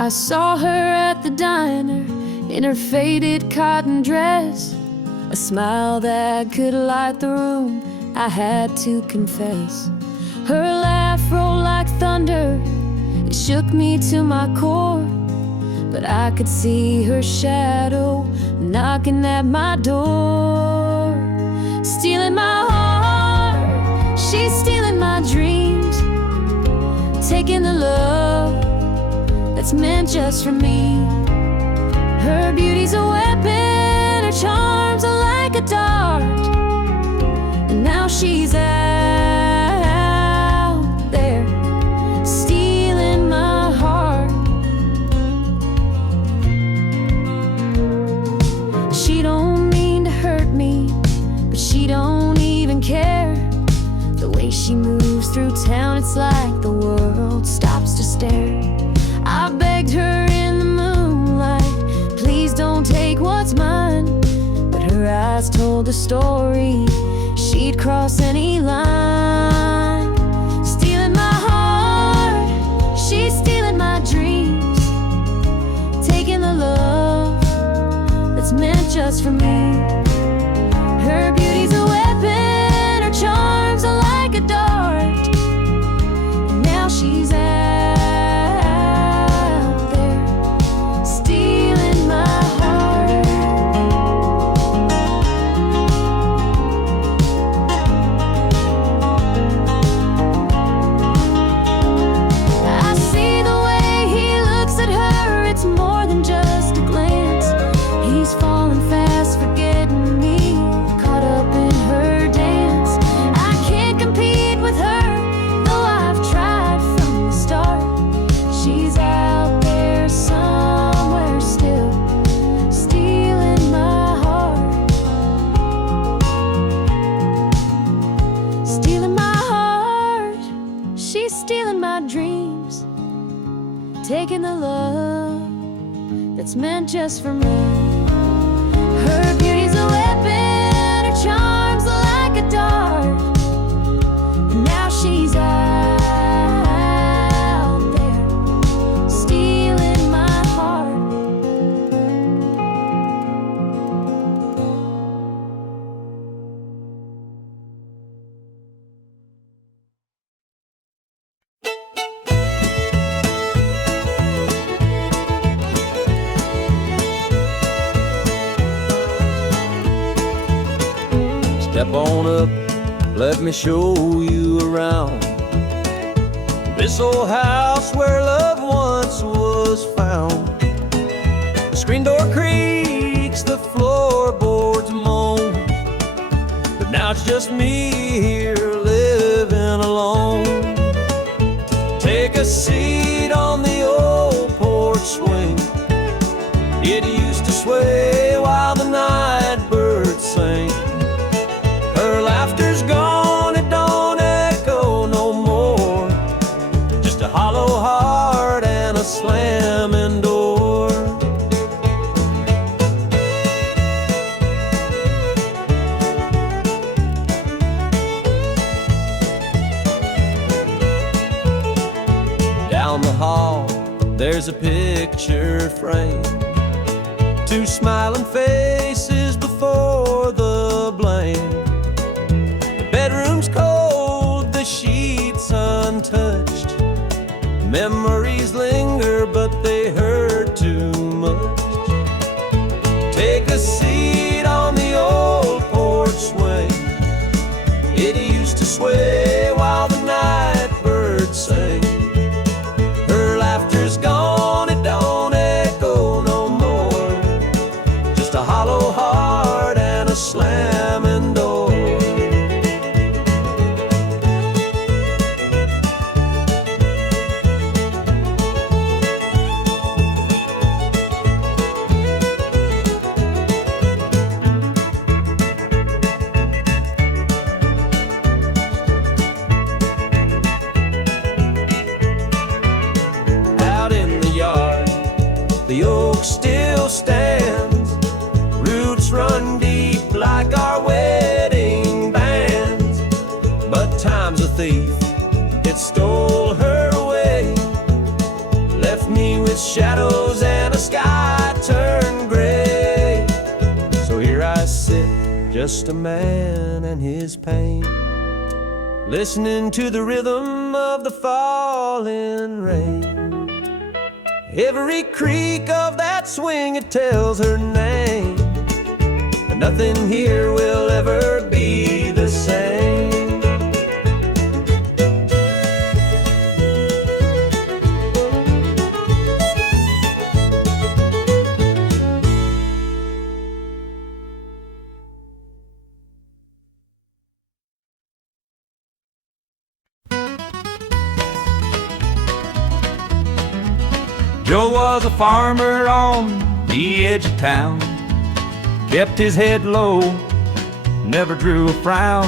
I saw her at the diner in her faded cotton dress, a smile that could light the room, I had to confess. Her laugh rolled like thunder, it shook me to my core, but I could see her shadow knocking at my door. Stealing my heart, she's stealing my dreams, taking the love that's meant just for me. Her beauty's a weapon, her charms are like a dart, and now she's out there stealing my heart. She don't mean to hurt me, but she don't even care. The way she moves through town, it's like the world stops to stare. I begged her in the moonlight, please don't take what's mine, but her eyes told a story, she'd cross any line. Stealing my heart, she's stealing my dreams, taking the love that's meant just for me. Her beauty's a weapon, her charms are like a dart, and now she's out there stealing my heart. I see the way he looks at her, it's more than just a glance. He's falling fast, forgetting me, caught up in her dance. I can't compete with her, though I've tried from the start. She's out there somewhere still, stealing my heart. Stealing my heart, she's stealing my dreams, taking the love that's meant just for me. Her beauty's a weapon, her charms are like a dart, and now she's out there stealing my heart. Step on up, let me show you around this old house where love once was found. The screen door creaks, the floorboards moan, but now it's just me here living alone. Take a seat on the old porch swing, it used to sway while the night birds sang. Her laughter's gone, it don't echo no more, just a hollow heart and a slamming door. Down the hall, there's a picture frame, two smiling faces before the blame. Bedroom's cold, the sheets untouched, memories linger but they hurt too much. Take a seat on the old porch swing, it used to sway while the night birds sang. Her laughter's gone, it don't echo no more, just a hollow heart and a slamming door. The oak still stands, roots run deep like our wedding bands. But time's a thief, it stole her away, left me with shadows and a sky turn gray. So here I sit, just a man and his pain, listening to the rhythm of the falling rain. Every creak of that swing, it tells her name, but nothing here will ever be the same. Joe was a farmer on the edge of town, kept his head low, never drew a frown.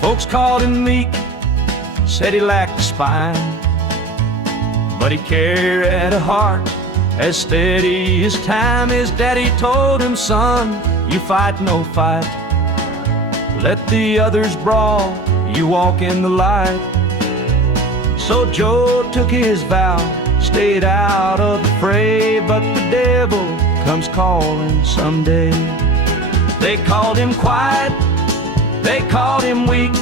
Folks called him meek, said he lacked a spine, but he carried a heart as steady as time. His daddy told him, son, you fight no fight, let the others brawl, you walk in the light. So Joe took his vow, stayed out of the fray, but the devil comes calling someday. They called him quiet, they called him weak,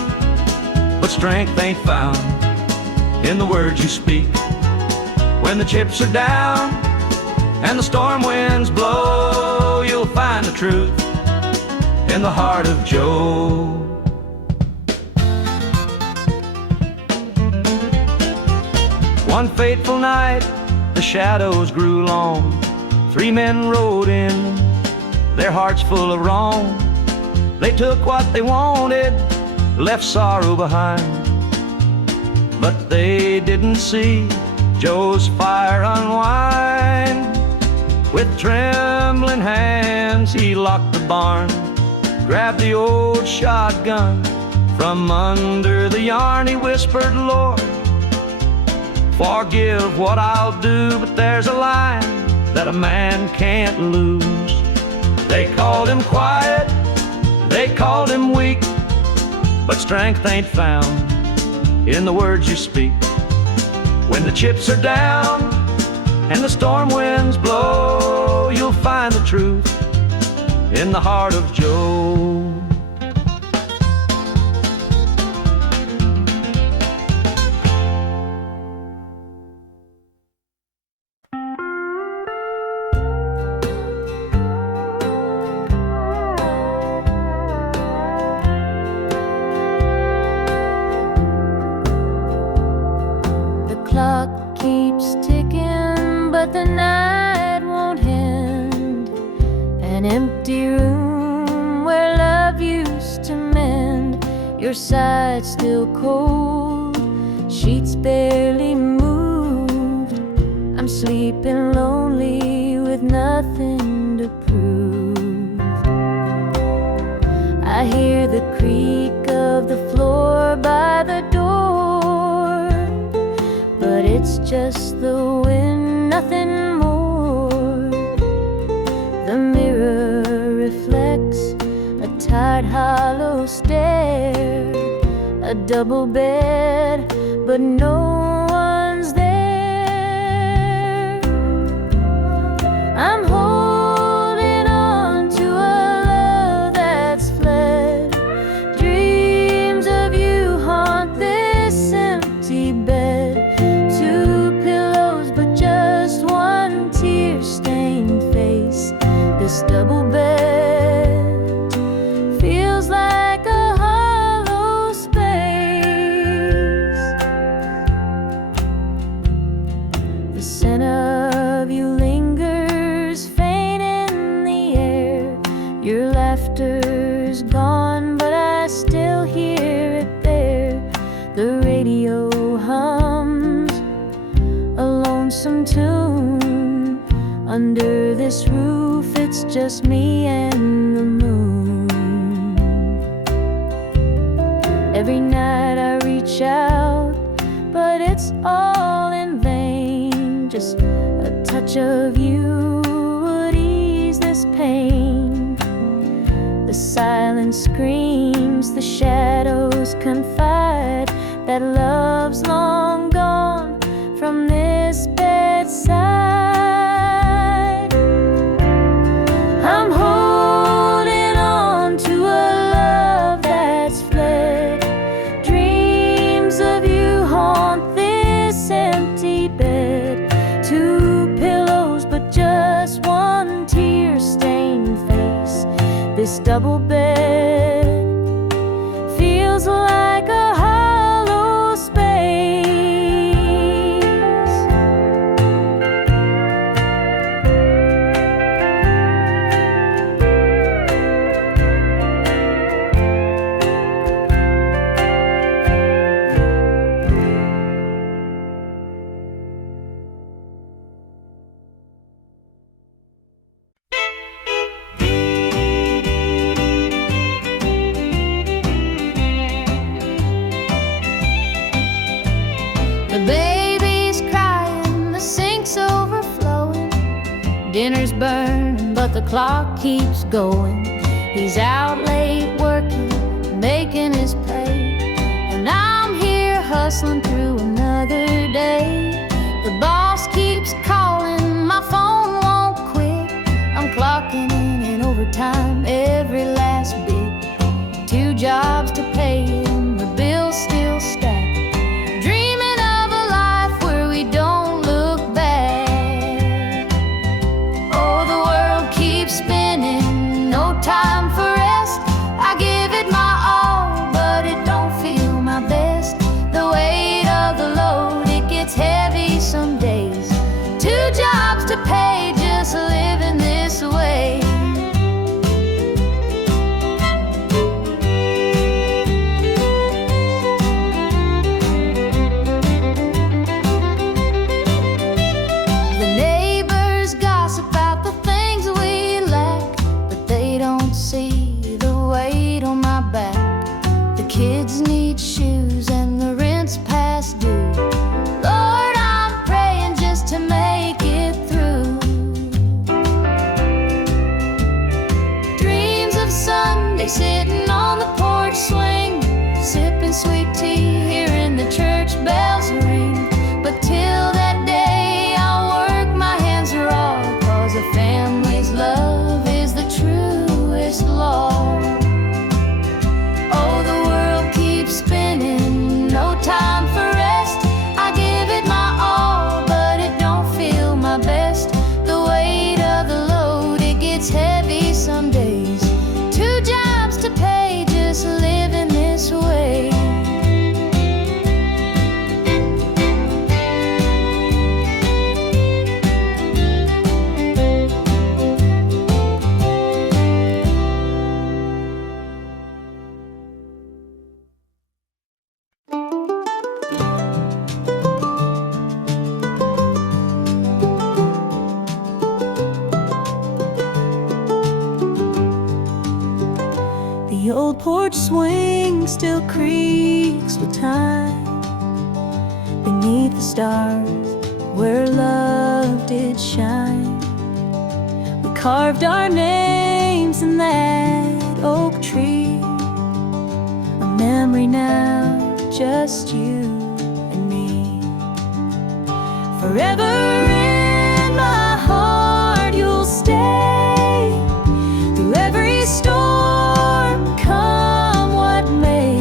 but strength ain't found in the words you speak. When the chips are down and the storm winds blow, you'll find the truth in the heart of Joe. One fateful night, the shadows grew long. 3 men rode in, their hearts full of wrong. They took what they wanted, left sorrow behind, but they didn't see Joe's fire unwind. With trembling hands, he locked the barn, grabbed the old shotgun from under the yarn. He whispered, Lord, forgive what I'll do, but there's a line that a man can't lose. They called him quiet, they called him weak, but strength ain't found in the words you speak. When the chips are down and the storm winds blow, you'll find the truth in the heart of Joe. But the night won't end. An empty room where love used to mend. Your side still cold, sheets barely moved. I'm sleeping lonely with nothing to prove. I hear the creak of the floor by the door, but it's just the wind, nothing more. The mirror reflects a tired, hollow stare, a double bed, but no one's there. I'm holding on to a love that's fled. Dreams of you haunt this empty bed. Tear-stained face, this double bed feels like a hollow space. The scent of you lingers faint in the air. Your laughter's gone, but I still hear it there. The radio hums a lonesome tune. Under this roof, it's just me and the moon. Every night I reach out, but it's all in vain. Just a touch of you would ease this pain. The silence screams, the shadows confide that love's long gone from this bedside. this double bed feels like a hollow space. The baby's crying, the sink's overflowing, dinner's burning, but the clock keeps going. He's out late working, making his pay, and I'm here hustling through another day. The boss keeps calling, my phone won't quit. I'm clocking in overtime every last bit. 2 jobs to pay and the bills still stack. Dreaming of a life where we don't look back. Oh, the world keeps spinning, no time for rest. I give it my all, but it don't feel my best. The weight of the load, it gets heavy some days. 2 jobs to pay, just living this way. The neighbors gossip about the things we lack, but they don't see the weight on my back. The kids need shoes and the rent's past due. Lord, I'm praying just to make it through. Dreams of Sunday sitting on the porch swing, sipping sweet tea, hearing the church bells ring. But till that day, I'll work my hands raw, 'cause a family's love is the truest law. Oh, the world keeps spinning, no time for rest. I give it my all, but it don't feel my best. The weight of the load, it gets heavy some days. 2 jobs to pay, just living this way. The old porch swing still creaks with time beneath the stars where love did shine. We carved our names in that oak tree, a memory now, just you and me. Forever in my heart you'll stay, through every storm, come what may.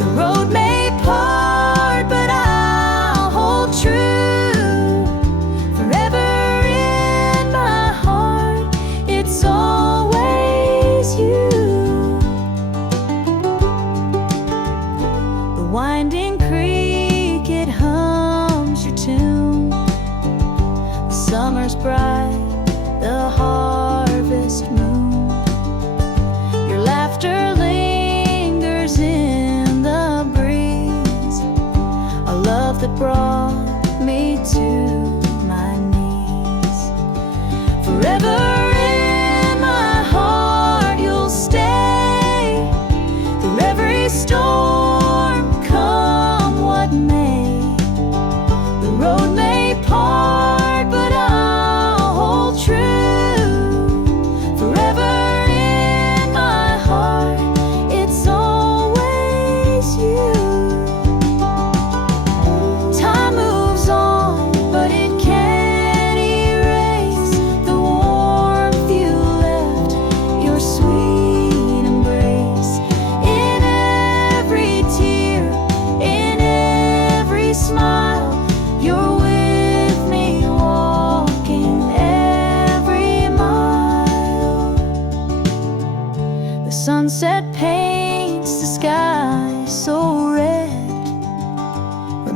The road may part, but I'll hold true. Forever in my heart, it's always you. The winding creek, it hums your tune. The summer's bright, the harvest moon. Your laughter lingers in the breeze, a love that brought me to my knees. Forever in my heart you'll stay, through every storm, come what may. The road may part, but I'll hold true. Forever in my heart, it's always you. Time moves on, but it can't erase the warmth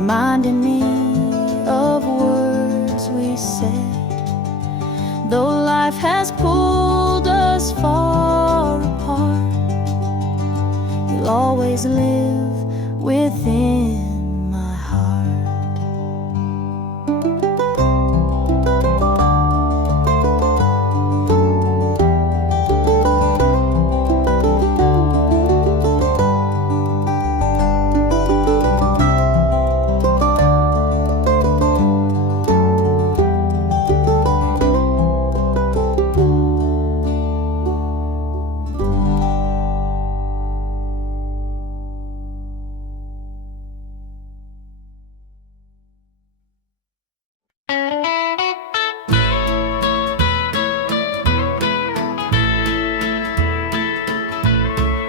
reminding me of words we said. Though life has pulled us far apart, you'll always live within my heart.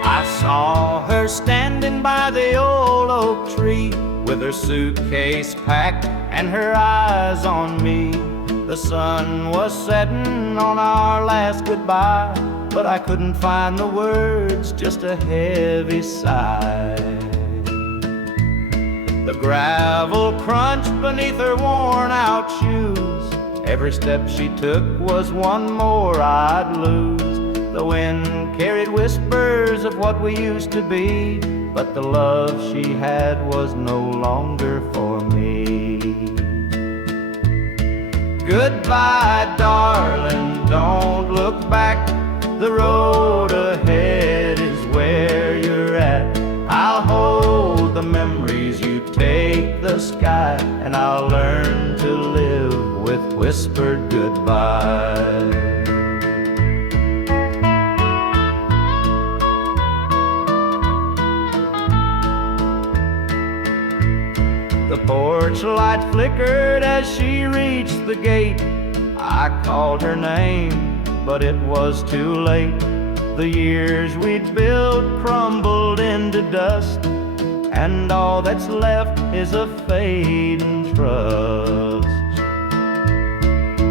I saw her standing by the old oak tree, with her suitcase packed and her eyes on me. The sun was setting on our last goodbye, but I couldn't find the words, just a heavy sigh. The gravel crunched beneath her worn out shoes. Every step she took was one more I'd lose. The wind carried whispers of what we used to be, but the love she had was no longer for me. Goodbye, darling, don't look back. The road ahead is where you're at. I'll hold the memories, you take the sky, and I'll learn to live with whispered goodbye. The porch light flickered as she reached the gate. I called her name, but it was too late. The years we'd built crumbled into dust, and all that's left is a fading trust.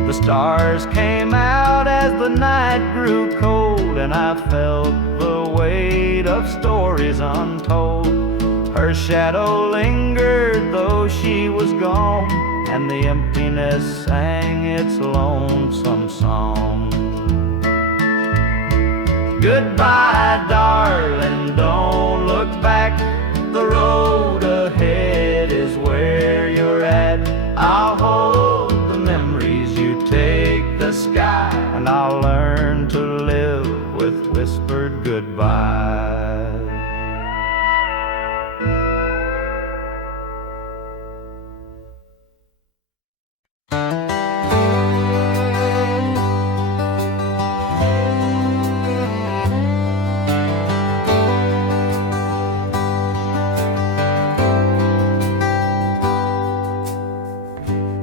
The stars came out as the night grew cold, and I felt the weight of stories untold. Her shadow lingered though she was gone, and the emptiness sang its lonesome song. Goodbye, darling, don't look back. The road ahead is where you're at. I'll hold the memories, you take the sky, and I'll learn to live with whispered goodbye.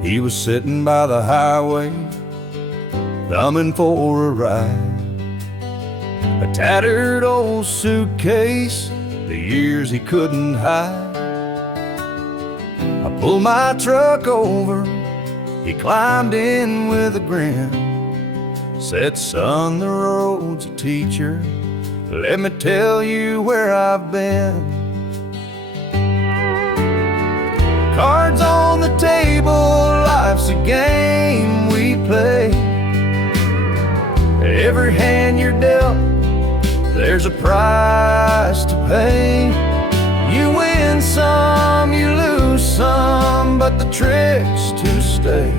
He was sitting by the highway, thumbing for a ride. A tattered old suitcase, the years he couldn't hide. I pulled my truck over, he climbed in with a grin. Said, son, the road's a teacher, let me tell you where I've been. Cards on the table, life's a game we play. Every hand you're dealt, there's a price to pay. You win some, you lose some, but the trick's to stay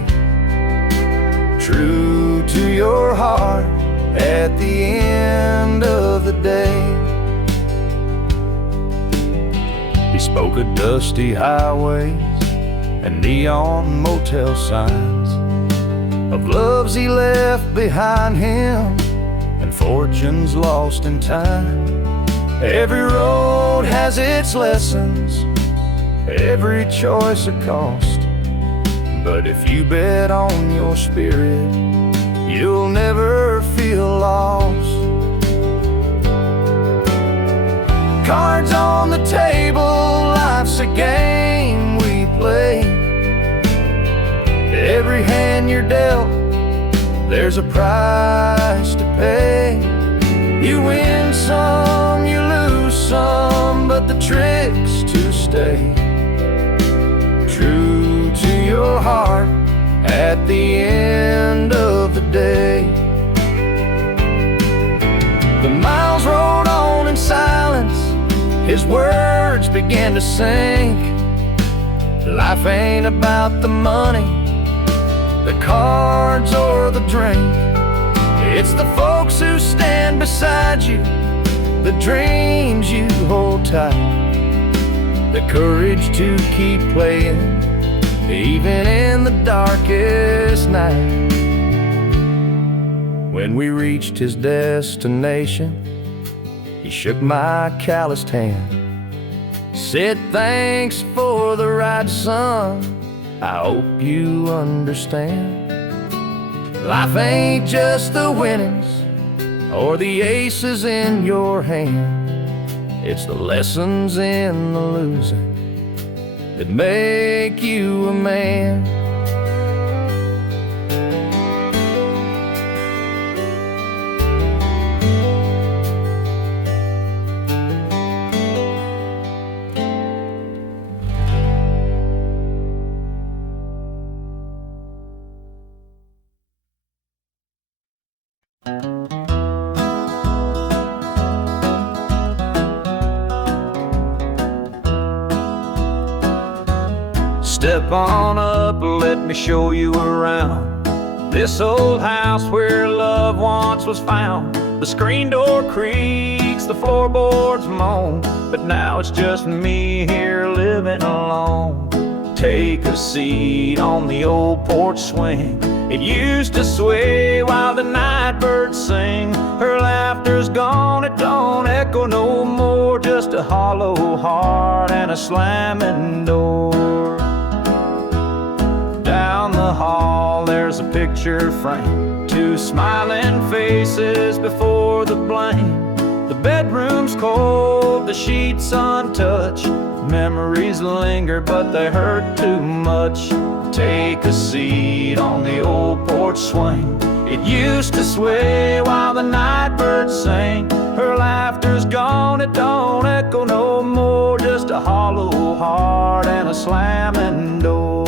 true to your heart at the end of the day. He spoke of dusty highways and neon motel signs, of loves he left behind him and fortunes lost in time. Every road has its lessons, every choice a cost, but if you bet on your spirit, you'll never feel lost. Cards on the table, life's a game we play. Every hand you're dealt, there's a price to pay. You win some, you lose some, but the trick's to stay at the end of the day. The miles rolled on in silence, his words began to sink. Life ain't about the money, the cards or the drink. It's the folks who stand beside you, the dreams you hold tight, the courage to keep playing, even in the darkest night. When we reached his destination, he shook my calloused hand, said, "Thanks for the ride, son, I hope you understand. Life ain't just the winnings or the aces in your hand. It's the lessons in the losing that make you a man." Step on up, let me show you around this old house where love once was found. The screen door creaks, the floorboards moan, but now it's just me here living alone. Take a seat on the old porch swing. It used to sway while the night birds sing. Her laughter's gone, it don't echo no more, just a hollow heart and a slamming door. Down the hall there's a picture frame, two smiling faces before the blame. The bedroom's cold, the sheets untouched. Memories linger but they hurt too much. Take a seat on the old porch swing. It used to sway while the night birds sang. Her laughter's gone, it don't echo no more, just a hollow heart and a slamming door.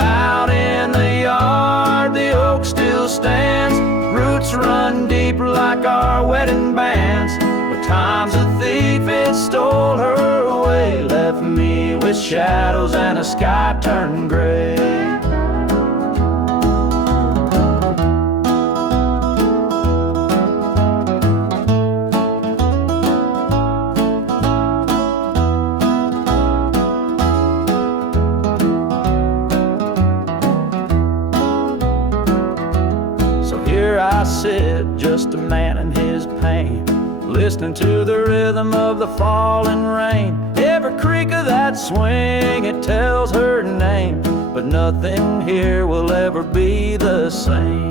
Out in the yard, the oak still stands. Roots run deep like our wedding bands. But time's a thief, it stole her away, left me with shadows and a sky turned gray. I sit, just a man in his pain, listening to the rhythm of the falling rain. Every creak of that swing, it tells her name, but nothing here will ever be the same.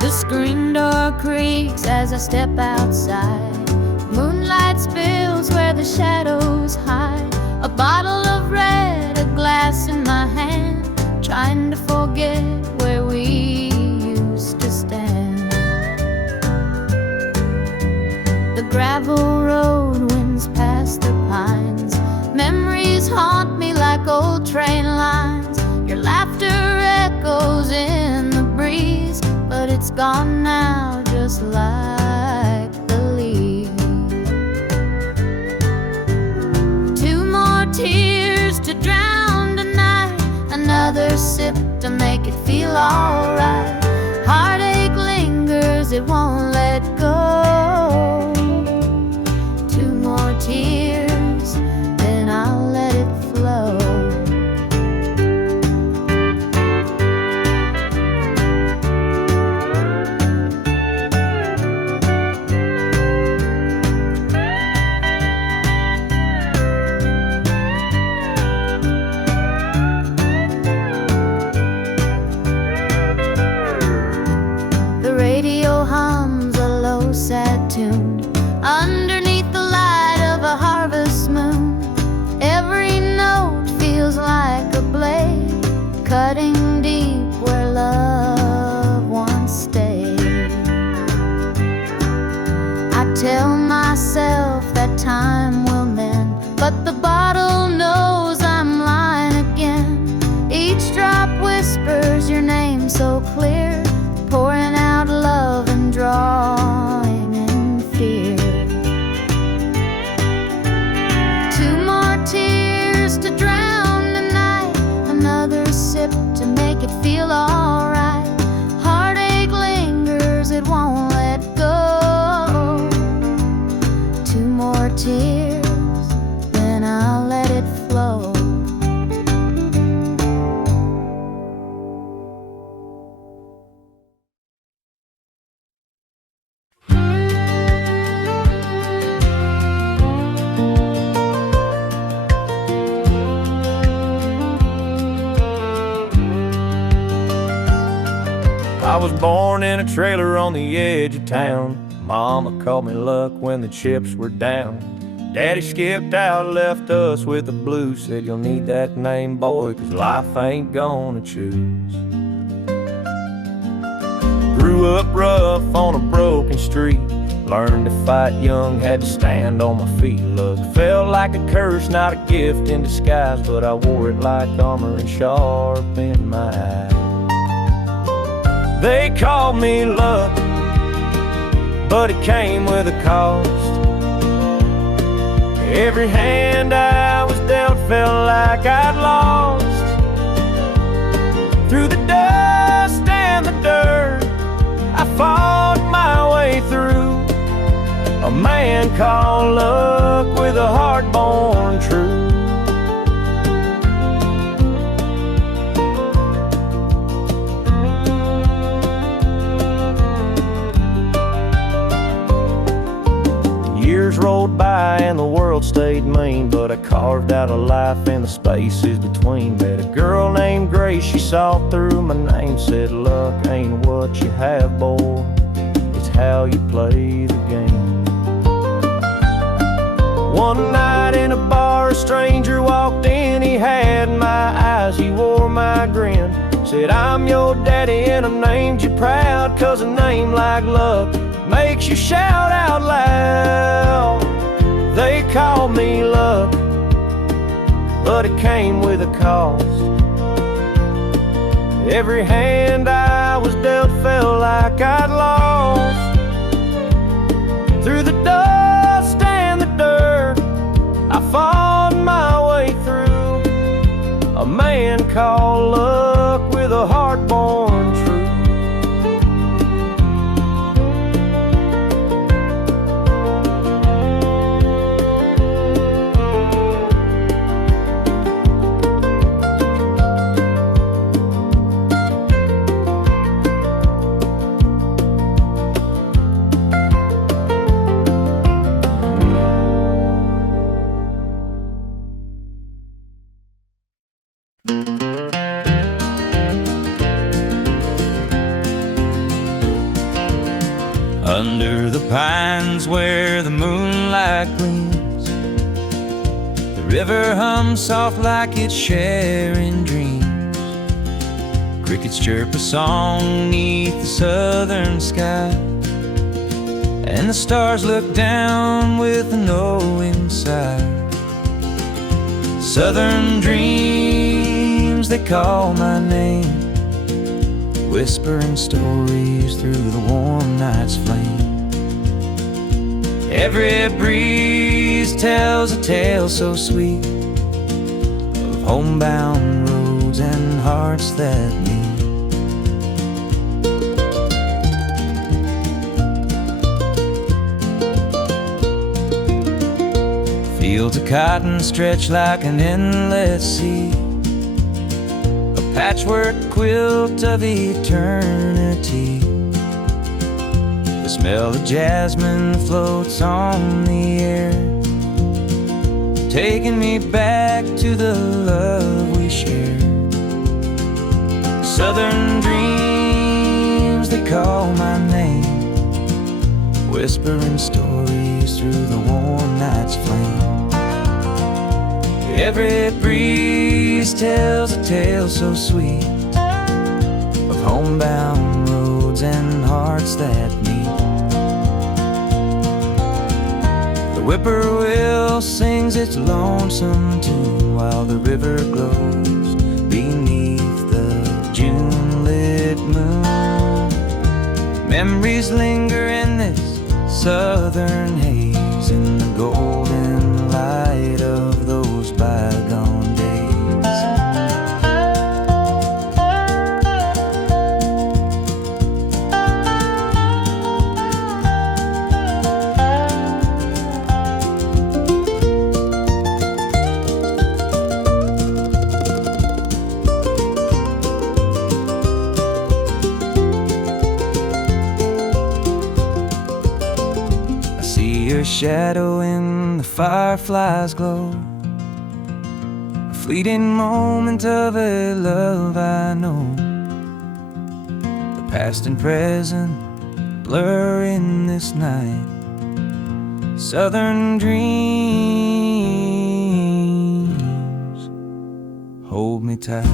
The screen door creaks as I step outside. Moonlight spills where the shadows hide. A bottle of red, a glass in my hand, trying to forget where we used to stand. The gravel road winds past the pines. Memories haunt me like old train lines. Your laughter echoes in the breeze, but it's gone now, just like the leaves. Two more tears to drown tonight, another sip to make it feel alright. Heartache lingers, it won't let go. Two more tears, then I'll let it flow. more tears, then I'll let it flow. I was born in a trailer on the edge of town. Mama called me luck when the chips were down. Daddy skipped out, left us with the blues. Said you'll need that name, boy, 'cause life ain't gonna choose. Grew up rough on a broken street. Learned to fight young, had to stand on my feet. Luck felt like a curse, not a gift in disguise, but I wore it like armor and sharp in my eye. They called me luck, but it came with a cost. Every hand I was dealt felt like I'd lost. Through the dust and the dirt, I fought my way through. A man called luck with a heart born true. Years rolled by and the world stayed mean, but I carved out a life in the spaces between. Met a girl named Grace, she saw through my name, said luck ain't what you have, boy, it's how you play the game. One night in a bar, a stranger walked in, he had my eyes, he wore my grin. Said I'm your daddy and I named you proud, 'cause a name like luck makes you shout out loud. They called me luck, but it came with a cost. Every hand I was dealt felt like I'd lost. Through the dust and the dirt, I fought my way through. A man called luck with a heart born true. Under the pines where the moonlight gleams, the river hums soft like it's sharing dreams. Crickets chirp a song neath the southern sky, and the stars look down with a knowing sigh. Southern dreams, they call my name, whispering stories through the warm night's flame. Every breeze tells a tale so sweet of homebound roads and hearts that meet. Fields of cotton stretch like an endless sea, a patchwork quilt of eternity. The smell of jasmine floats on the air, taking me back to the love we shared. Southern dreams, they call my name, whispering stories through the warm night's flame. Every breeze tells a tale so sweet of homebound roads and hearts that meet. The whippoorwill sings its lonesome tune while the river glows beneath the June-lit moon. Memories linger in this southern haze, in the golden light of those bygone days. shadow in the firefly's glow, a fleeting moment of a love I know. The past and present blur in this night. Southern dreams hold me tight.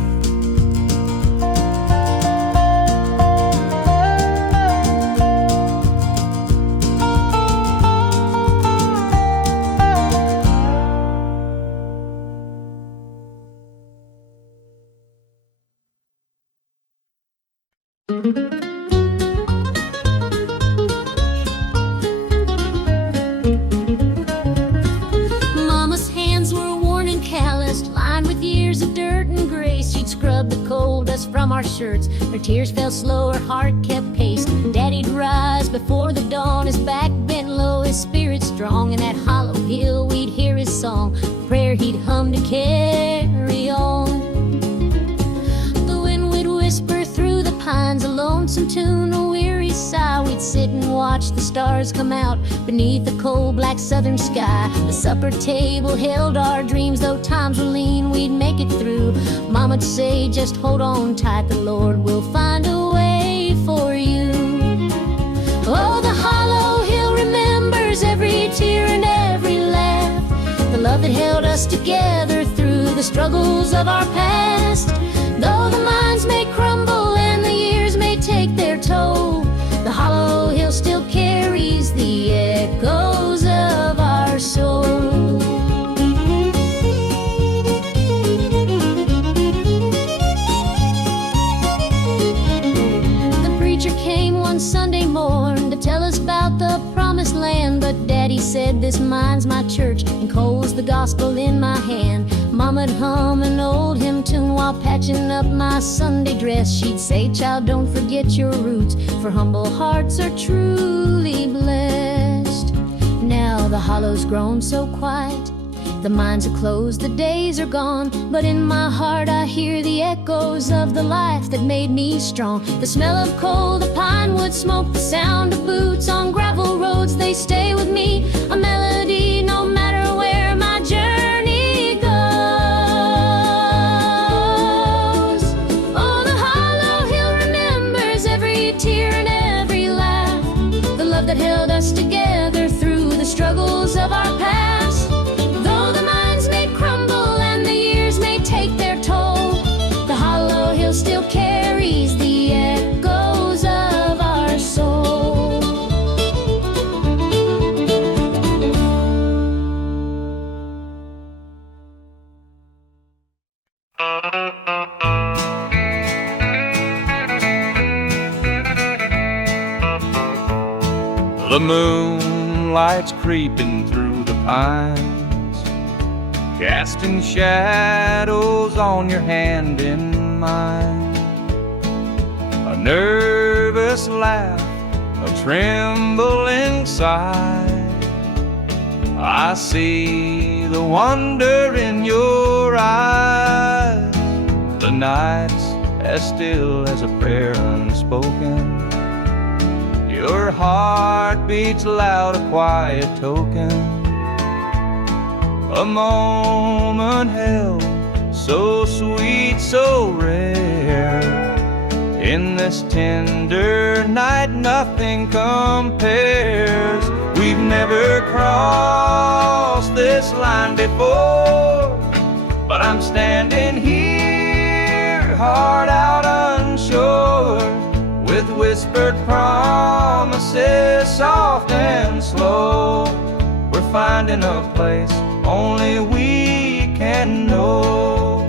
Mama's hands were worn and calloused, lined with years of dirt and grace. She'd scrub the coal dust from our shirts. Her tears fell slow, her heart kept pace. Daddy'd rise before the dawn, his back bent low, his spirit strong. In that hollow hill we'd hear his song, a prayer he'd hum to carry on. The wind would whisper through the pines, a lonesome tune, a weary sigh. We'd sit and watch the stars come out beneath the cold black southern sky. The supper table held our dreams, though times were lean, we'd make it through. Mama'd say, just hold on tight, the Lord will find a way for you. Oh, the hollow hill remembers every tear and every laugh, the love that held us together through the struggles of our past. Though the minds may crumble and the years may take their toll, the hollow hill still carries the echoes of our soul. The preacher came one Sunday morn to tell us about the promised land, but Daddy said, this mine's my church and coal's the gospel in my hand. Mama'd hum an old hymn tune while patching up my Sunday dress. She'd say, child, don't forget your roots, for humble hearts are truly blessed. Now the hollow's grown so quiet, the mines are closed, the days are gone, but in my heart I hear the echoes of the life that made me strong. The smell of coal, the pine wood smoke, the sound of boots on gravel roads, they stay with me, a melody no matter where my journey goes. Oh, the hollow hill remembers every tear and every laugh, the love that held us together through the struggles of our past. Though the minds may crumble and the years may take their toll, the hollow hill still carries the echoes of our soul. The moonlight's creeping through the pines, casting shadows on your hand in mine. A nervous laugh, a trembling sigh, I see the wonder in your eyes. The night's as still as a prayer unspoken, your heart beats loud, a quiet token. A moment held, so sweet, so rare. In this tender night, nothing compares. We've never crossed this line before, but I'm standing here, heart out unsure, with whispered promises, soft and slow. We're finding a place only we can know.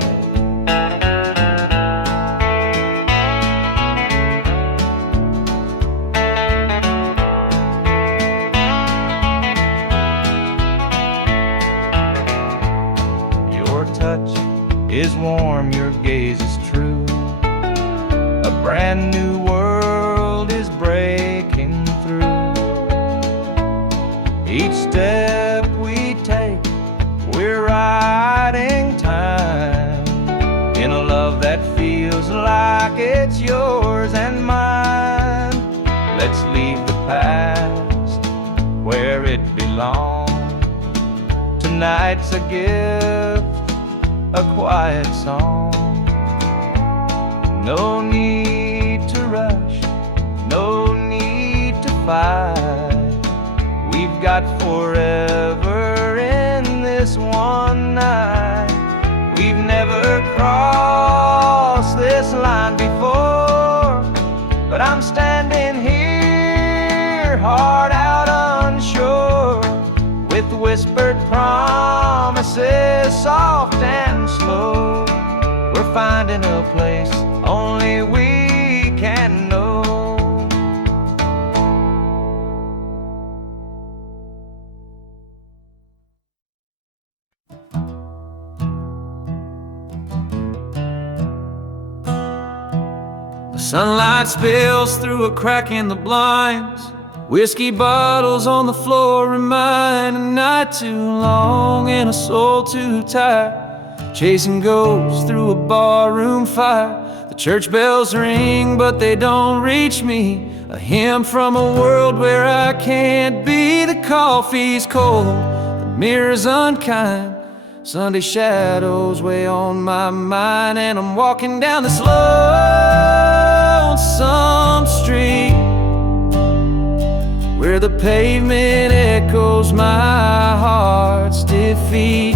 Your touch is warm, your gaze is true. A brand new world is breaking through. Each step we take, we're riding time in a love that feels like it's yours and mine. Let's leave the past where it belongs. night's a gift, a quiet song. No need to rush, no need to fight. We've got forever in this one night. We've never crossed this line before, but I'm standing here, heart out unsure, with whispered promises, soft and slow. We're finding a place only we can know. The sunlight spills through a crack in the blinds. Whiskey bottles on the floor remind a night too long and a soul too tired. Chasing ghosts through a barroom fire. The church bells ring, but they don't reach me. A hymn from a world where I can't be. The coffee's cold, the mirror's unkind. Sunday shadows weigh on my mind, and I'm walking down this lonesome street where the pavement echoes my heart's defeat.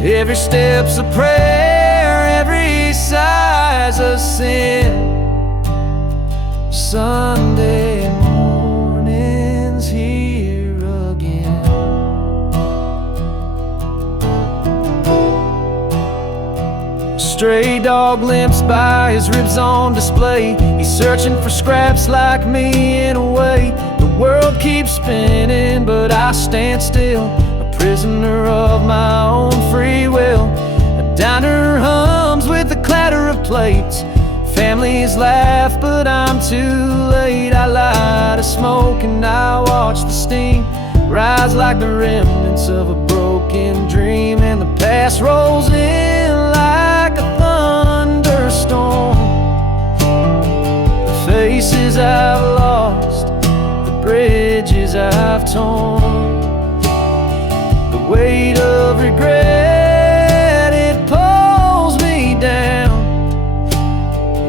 Every step's a prayer, every sigh's a sin. Sunday morning's here again. Stray dog limps by, his ribs on display. He's searching for scraps like me in a way. The world keeps spinning, but I stand still, a prisoner of my own free will. A diner hums with the clatter of plates. Families laugh, but I'm too late. I light a smoke and I watch the steam rise like the remnants of a broken dream. And the past rolls in like a thunderstorm. The faces I've lost, the bridges I've torn, the weight of regret, it pulls me down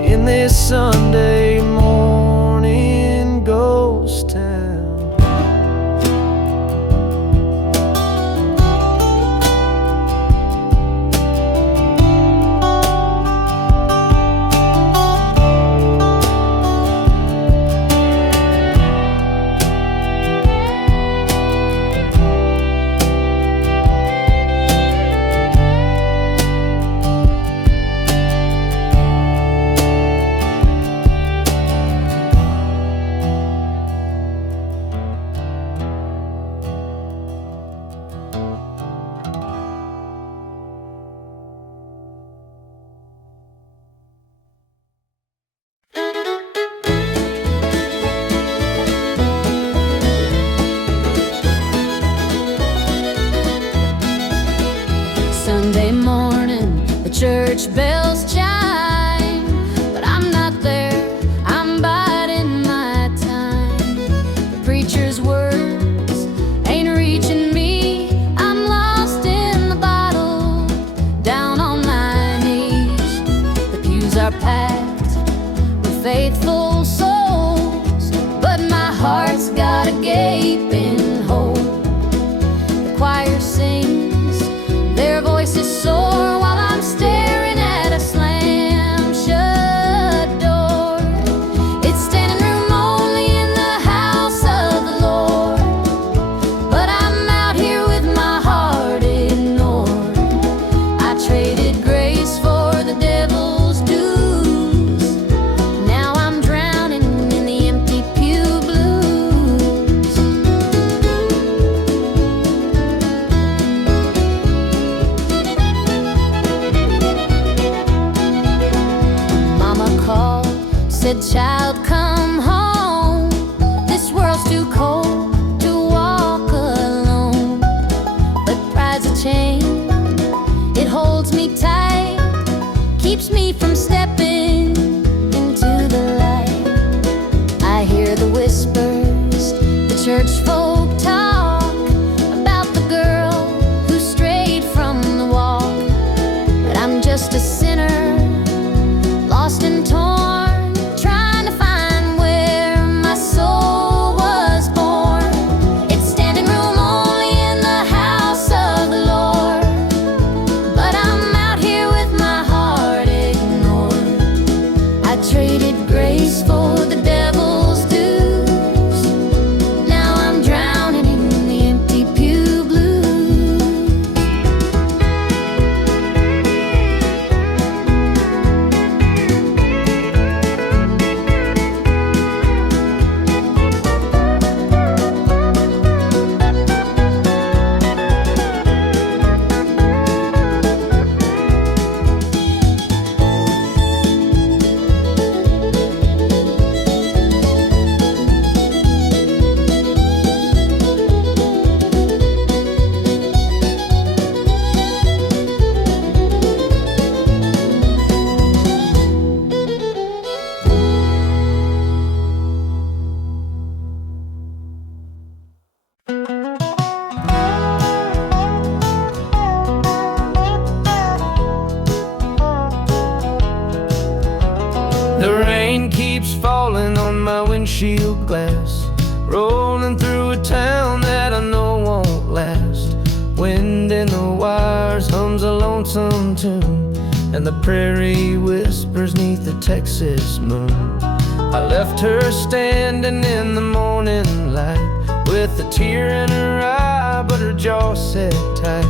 in this Sunday morning ghost town. Sunday morning, the church bells chime, but I'm not there, I'm biding my time. The preacher's words ain't reaching me, I'm lost in the bottle, down on my knees. The pews are packed with faithful souls, but my heart's got a gaping hole. The choir sings, their voices soar while I'm staring at a slam shut door. It's standing room only in the house of the Lord, but I'm out here with my heart ignored. I traded grace for the devil's dues. Now I'm drowning in the empty pew blues. windshield glass, rolling through a town that I know won't last. Wind in the wires hums a lonesome tune, and the prairie whispers 'neath the Texas moon. I left her standing in the morning light, with a tear in her eye, but her jaw set tight.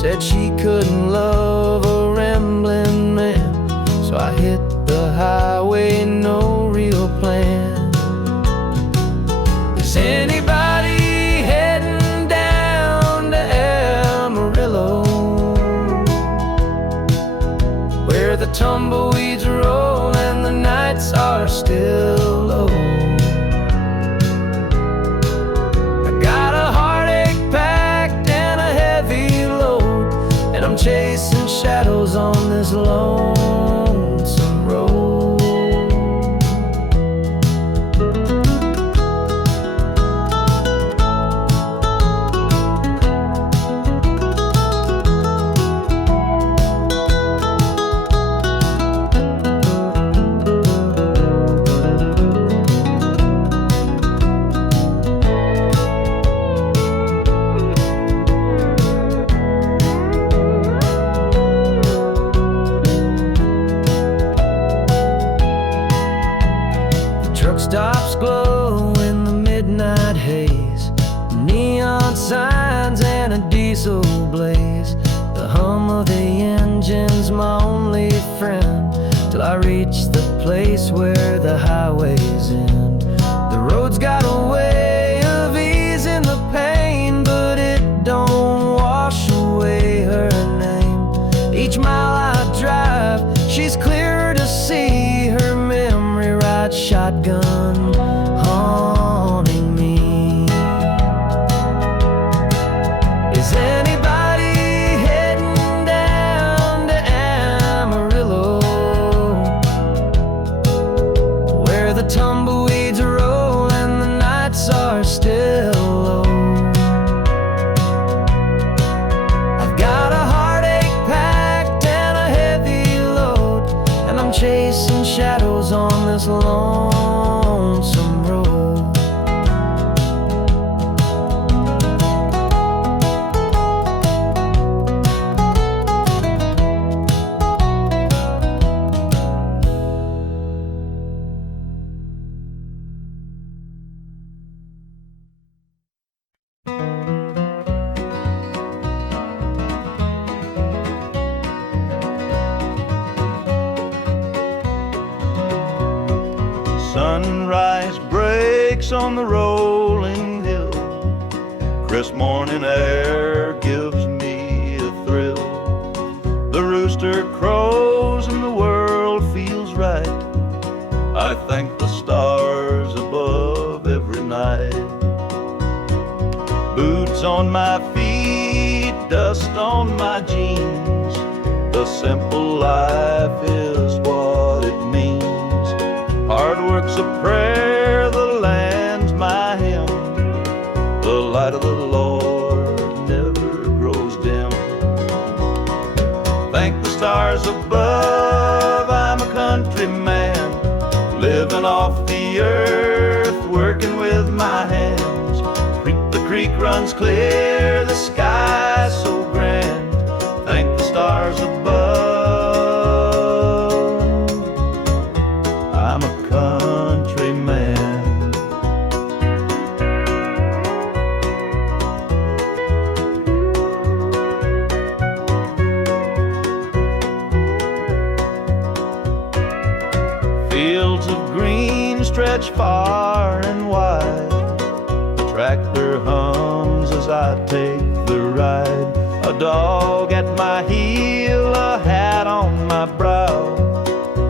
Said she couldn't love a rambling man, so I hit the highway, no real plan. Is anybody heading down to Amarillo, where the tumbleweeds roll and the nights are still low? I got a heartache packed and a heavy load, and I'm chasing shadows on this lonesome road. Stops glow in the midnight haze, neon signs and a diesel blaze. The hum of the engine's my only friend, till I reach the place where the highways end. The road's got a way of easing the pain, but it don't wash away her name. Each mile I drive, she's clearer to see, her memory rides shotgun, haunting me. Is anybody heading down to Amarillo, where the tumbleweeds roll and the nights are still low? I've got a heartache packed and a heavy load, and I'm chasing shadows on this lonesome road. Sunrise breaks on the rolling hill. Crisp morning air gives me a thrill. The rooster crows and the world feels right. I thank the stars above every night. Boots on my feet, dust on my jeans. The simple life is what it means. Hard work's a prayer, the land's my hymn. The light of the Lord never grows dim. Thank the stars above, I'm a country man, living off the earth, working with my hands. The creek runs clear, the sky's so grand. Thank the stars above, I'm a country man. Fields of green stretch far and wide. The tractor hums as I take the ride. A dog at my heel, a hat on my brow.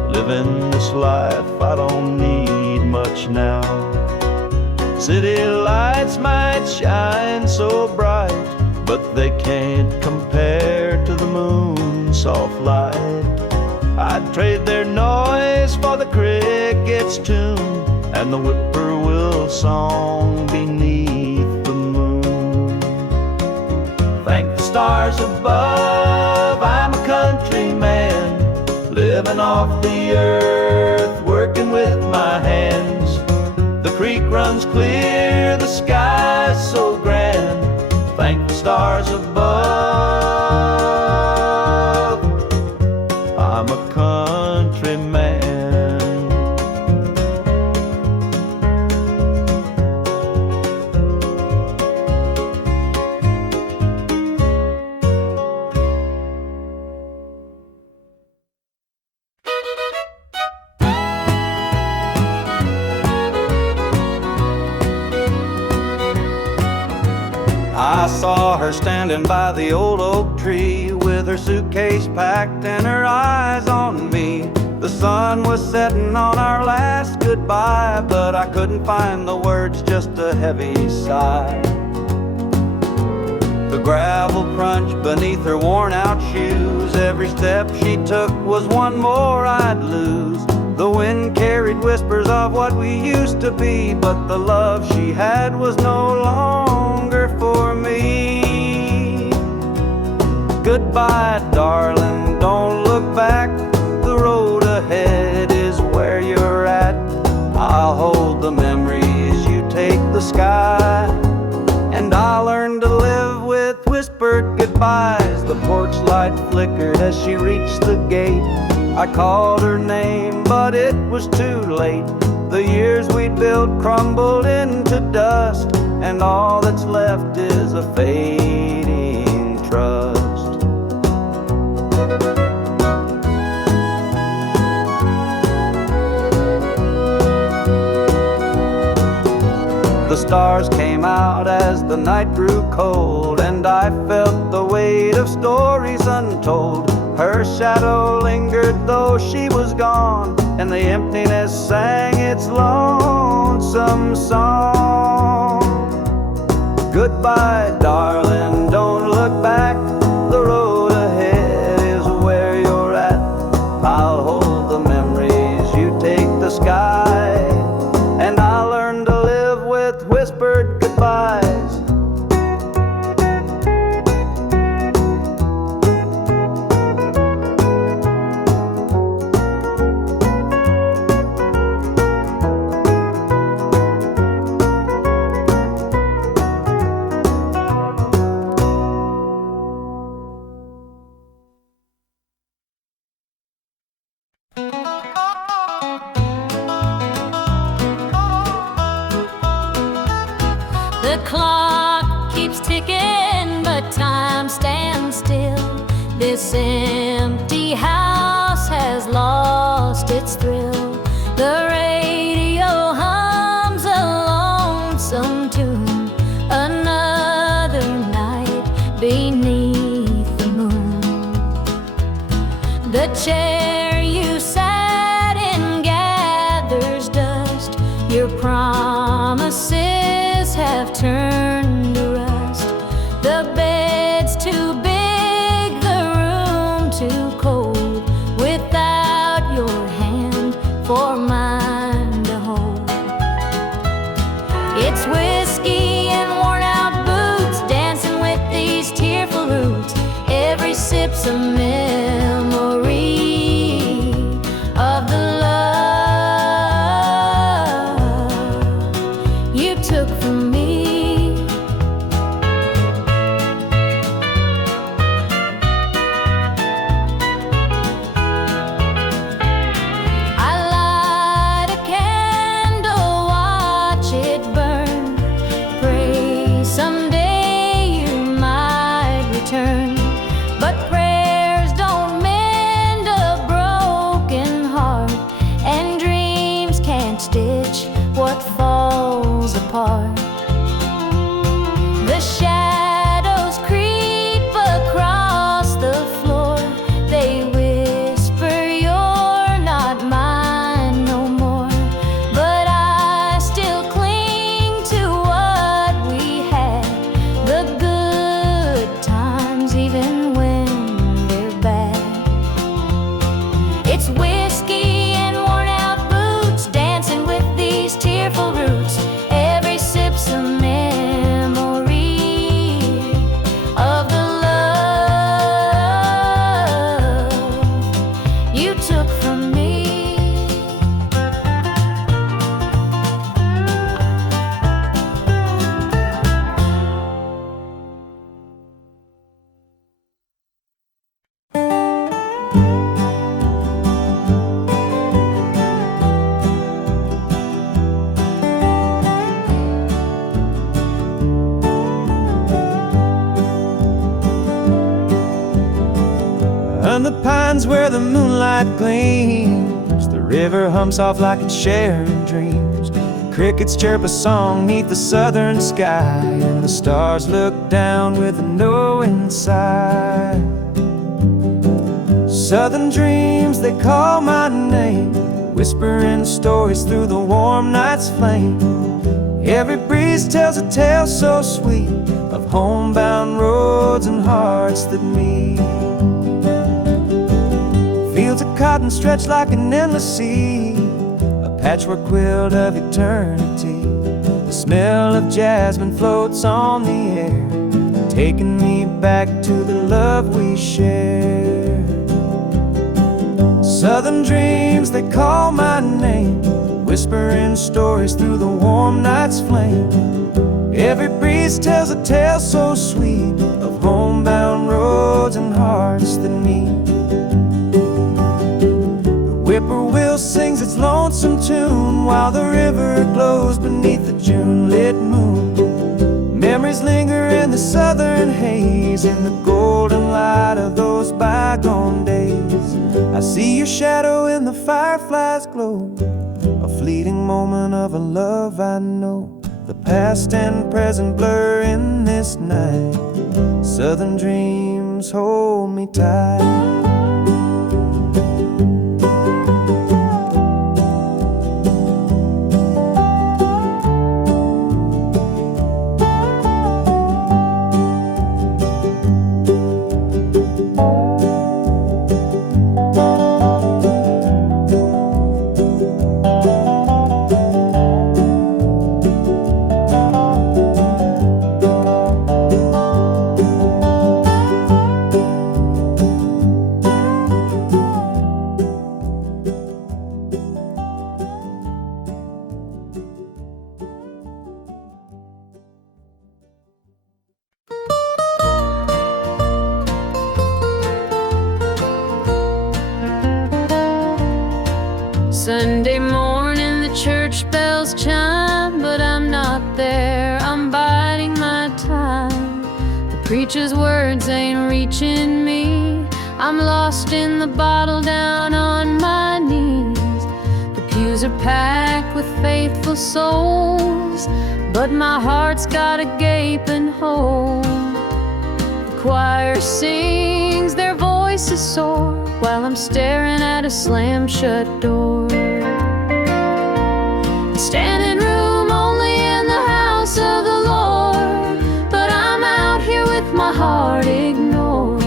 Living this life, I don't need much now. City lights might shine so bright, but they can't compare to the moon's soft light. I'd trade their noise for the cricket's tune and the whippoorwill song beneath the moon. Thank the stars above, I'm a country man, living off the earth, working with my hands. The creek runs clear, the sky's so grand. Thank the stars above, I'm a country man. I saw her standing by the old oak tree with her suitcase packed and her eyes on me. The sun was setting on our last goodbye, but I couldn't find the words, just a heavy sigh. The gravel crunched beneath her worn out shoes. Every step she took was one more I'd lose. The wind carried whispers of what we used to be, but the love she had was no longer for me. Goodbye, darling, don't look back. The road ahead is where you're at. I'll hold the memories, you take the sky. And I'll learn to live with whispered goodbyes. The porch light flickered as she reached the gate. I called her name, but it was too late. The years we'd built crumbled into dust, and all that's left is a fading trust. The stars came out as the night grew cold, and I felt the weight of stories untold. Her shadow lingered though she was gone, and the emptiness sang its lonesome song. Goodbye, darling, don't look back. The road ahead is where you're at. I'll hold the memories, you take the sky. And I'll learn to live with whispered goodbyes. The clock keeps ticking, but time stands still. This empty house has lost its thrill. The radio hums a lonesome tune. Another night beneath the moon. The chair you sat in gathers dust. Your promises have turned to rust. The bed's too big, the room too cold, without your hand for mine to hold. It's whiskey and worn out boots, dancing with these tearful roots. Every sip's a memory of the love you took from me. I light a candle, watch it burn, pray someday you might return. But prayers And the pines where the moonlight gleams, the river hums off like it's sharing dreams. The crickets chirp a song neath the southern sky, and the stars look down with a knowing sigh. Southern dreams, they call my name, whispering stories through the warm night's flame. Every breeze tells a tale so sweet of homebound roads and hearts that meet. Fields of cotton stretch like an endless sea, a patchwork quilt of eternity. The smell of jasmine floats on the air, taking me back to the love we shared. Southern dreams, they call my name, whispering stories through the warm night's flame. Every breeze tells a tale so sweet of homebound roads and hearts that meet. Whippoorwill sings its lonesome tune while the river glows beneath the June-lit moon. Memories linger in the southern haze, in the golden light of those bygone days. I see your shadow in the firefly's glow, a fleeting moment of a love I know. The past and present blur in this night. Southern dreams hold me tight. Sunday morning the church bells chime, but I'm not there, I'm biding my time. The preacher's words ain't reaching me, I'm lost in the bottle down on my knees. The pews are packed with faithful souls, but my heart's got a gaping hole. The choir sings, their voices soar, while I'm staring at a slam-shut door. Standing room only in the house of the Lord, but I'm out here with my heart ignored.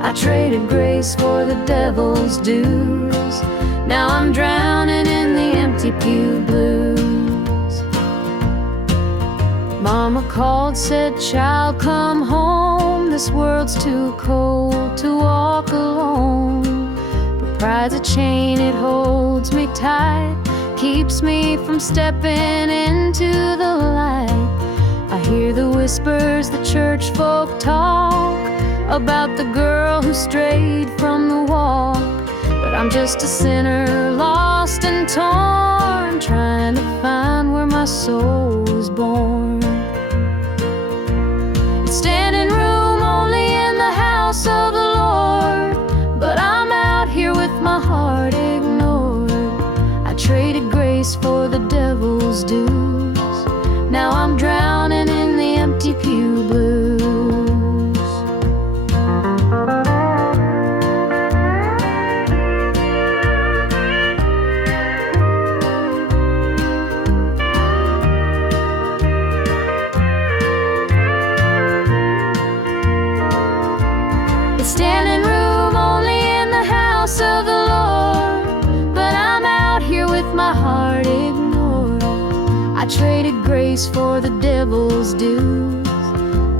I traded grace for the devil's dues, now I'm drowning in the empty pew blues. Mama called, said, child, come home, this world's too cold to walk alone. But pride's a chain, it holds me tight, keeps me from stepping into the light. I hear the whispers the church folk talk about the girl who strayed from the walk, but I'm just a sinner, lost and torn, trying to find where my soul was born. It's standing room only in the house of the Lord, but I'm out here with my heart ignored. I traded grace for the devil's dues, now I'm drowning in the empty pew blues. It's standing room only in the house of the Lord, but I'm out here with my heart ignored. I traded grace for the devil's dues,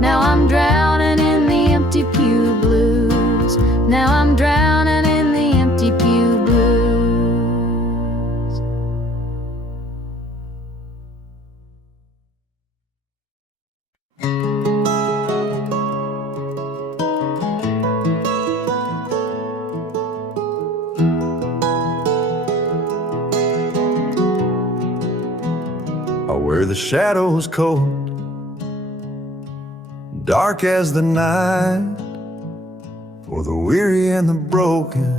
now I'm drowning in the empty pew blues. Now I'm drowning in the empty pew blues. the shadow's cold, dark as the night, for the weary and the broken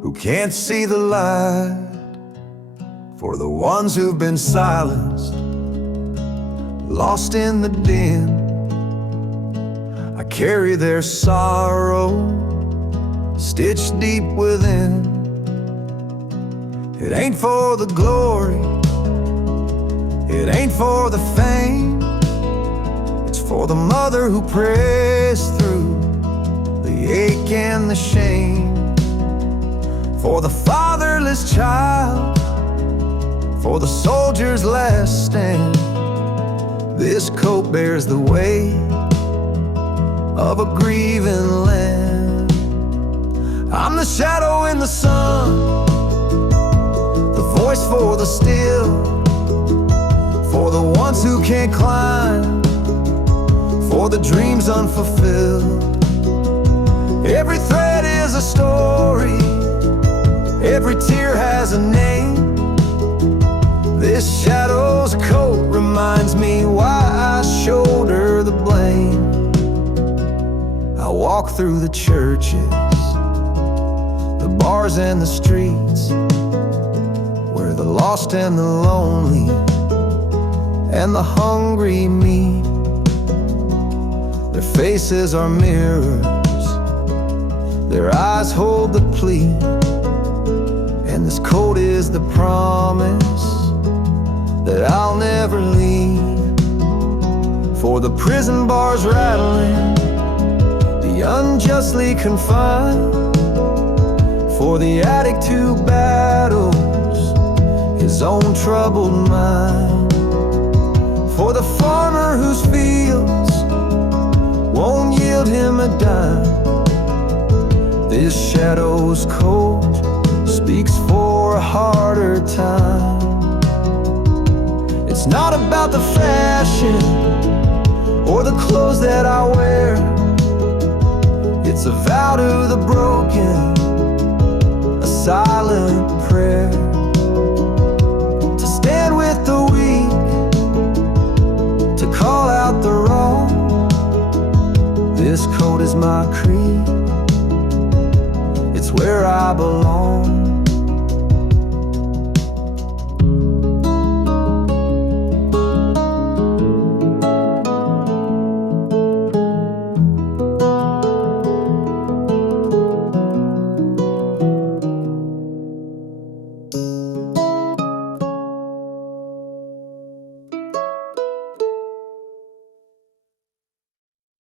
who can't see the light, for the ones who've been silenced, lost in the din. I carry their sorrow stitched deep within. It ain't for the glory, it ain't for the fame, it's for the mother who prays through the ache and the shame, for the fatherless child, for the soldier's last stand. This coat bears the weight of a grieving land. I'm the shadow in the sun, the voice for the still, for the ones who can't climb, for the dreams unfulfilled. Every thread is a story, every tear has a name. This shadow's coat reminds me why I shoulder the blame. I walk through the churches, the bars and the streets, where the lost and the lonely and the hungry meet. Their faces are mirrors, their eyes hold the plea, and this coat is the promise that I'll never leave. For the prison bars rattling, the unjustly confined, for the addict who battles his own troubled mind, for the farmer whose fields won't yield him a dime. This shadow's coat speaks for a harder time. It's not about the fashion or the clothes that I wear, it's a vow to the broken, a silent prayer, to stand with the weak, to call out the wrong. This coat is my creed, it's where I belong.